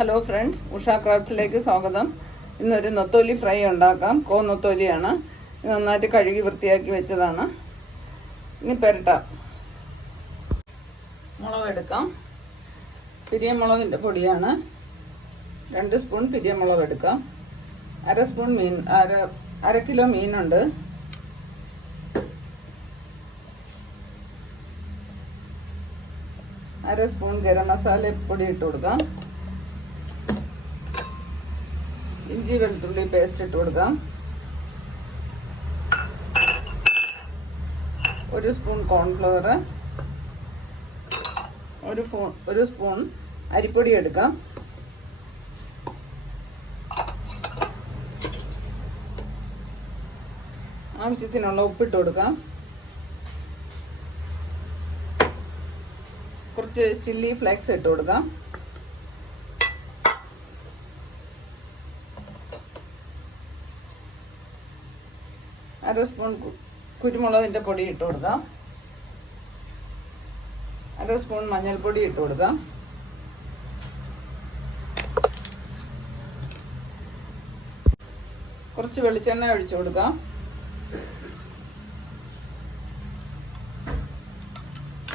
Hello friends Usha ക്രാഫ്റ്റ്സിലേക്ക് സ്വാഗതം. ഇന്നൊരു നൊത്തോലി fry ഉണ്ടാക്കാം. കോ നൊത്തോലിയാണ്. നന്നായിട്ട് കഴുകി വൃത്തിയാക്കി വെച്ചതാണ്. ഇനി പെരട്ട. മുളക് എടുക്കാം. പിരിയമുളകിന്റെ പൊടിയാണ്. രണ്ട് സ്പൂൺ പിരിയമുളക് എടുക്കാം. അര സ്പൂൺ മീൻ അര അര കിലോ മീനുണ്ട്. അര സ്പൂൺ ഗരം മസാല പൊടി ഇട്ട് കൊടുക്കാം. ഇഞ്ചി വെളുത്തുള്ളി പേസ്റ്റ് ഇട്ട് കൊടുക്കാം. ഒരു സ്പൂൺ കോൺഫ്ലവർ ഒരു ഫോൺ ഒരു സ്പൂൺ അരിപ്പൊടി എടുക്കാം. ആവശ്യത്തിനുള്ള ഉപ്പിട്ട് കൊടുക്കാം. കുറച്ച് ചില്ലി ഫ്ലേക്സ് ഇട്ട് കൊടുക്കാം. അര സ്പൂൺ കുരുമുളകിന്റെ പൊടി ഇട്ട് കൊടുക്കാം. അര സ്പൂൺ മഞ്ഞൾപ്പൊടി ഇട്ട് കൊടുക്കാം. കുറച്ച് വെളിച്ചെണ്ണ ഒഴിച്ചു കൊടുക്കാം.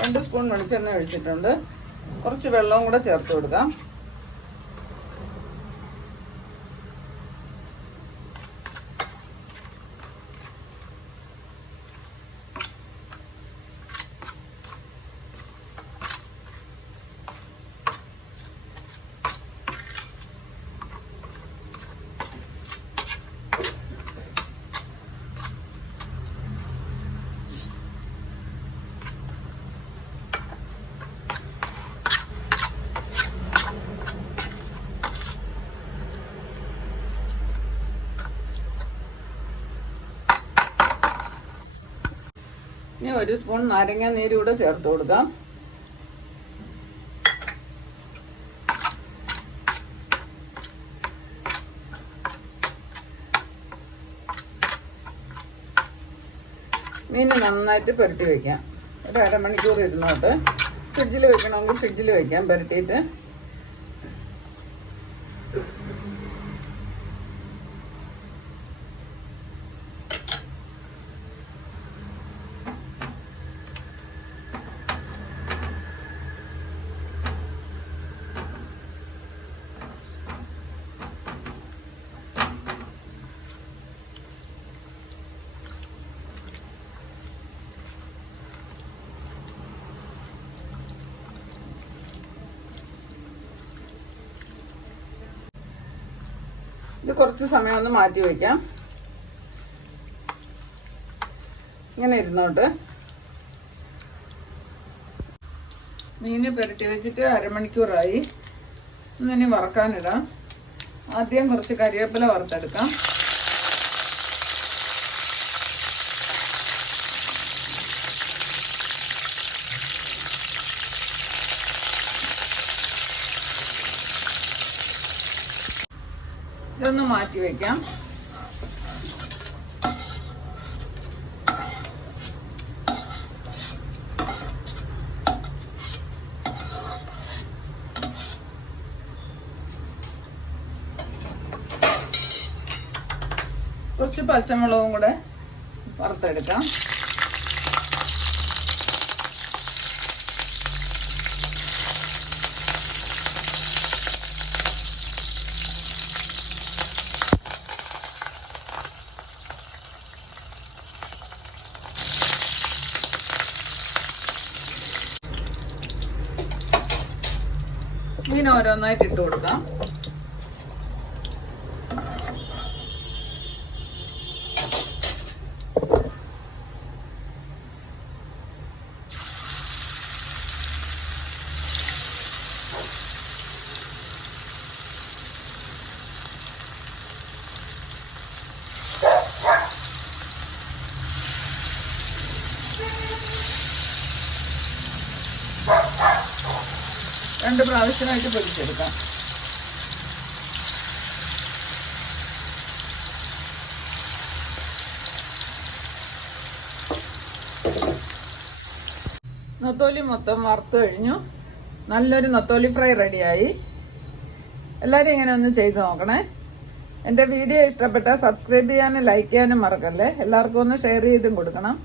രണ്ട് സ്പൂൺ വെളിച്ചെണ്ണ ഒഴിച്ചിട്ടുണ്ട്. കുറച്ച് വെള്ളവും കൂടെ ചേർത്ത് കൊടുക്കാം. ഇനി ഒരു സ്പൂൺ നാരങ്ങ നീര് കൂടെ ചേർത്ത് കൊടുക്കാം. മീൻ നന്നായിട്ട് പുരട്ടി വെക്കാം. ഒരു അരമണിക്കൂർ ഇരുന്നോട്ട്. ഫ്രിഡ്ജിൽ വെക്കണമെങ്കിൽ ഫ്രിഡ്ജിൽ വെക്കാം പുരട്ടിയിട്ട് ഇത് കുറച്ച് സമയം ഒന്ന് മാറ്റി വയ്ക്കാം ഇങ്ങനെ ഇരുന്നോട്ട്. മീന് പുരട്ടി വെച്ചിട്ട് അരമണിക്കൂറായി. ഇനി വറക്കാനിടാം. ആദ്യം കുറച്ച് കരിവേപ്പില വറുത്തെടുക്കാം. ഇതൊന്ന് മാറ്റി വെക്കാം. കുറച്ച് പച്ചമുളകും കൂടെ വറുത്തെടുക്കാം. ഓരോന്നായിട്ട് ഇട്ട് കൊടുക്കാം. രണ്ട് പ്രാവശ്യമായിട്ട് പൊരിച്ചെടുക്കാം നത്തോലി മൊത്തം വറുത്തു കഴിഞ്ഞു. നല്ലൊരു നത്തോലി ഫ്രൈ റെഡിയായി. എല്ലാവരും ഇങ്ങനെ ഒന്ന് ചെയ്ത് നോക്കണേ. എന്റെ വീഡിയോ ഇഷ്ടപ്പെട്ടാൽ സബ്സ്ക്രൈബ് ചെയ്യാനും ലൈക്ക് ചെയ്യാനും മറക്കല്ലേ? എല്ലാവർക്കും ഒന്ന് ഷെയർ ചെയ്തും കൊടുക്കണം.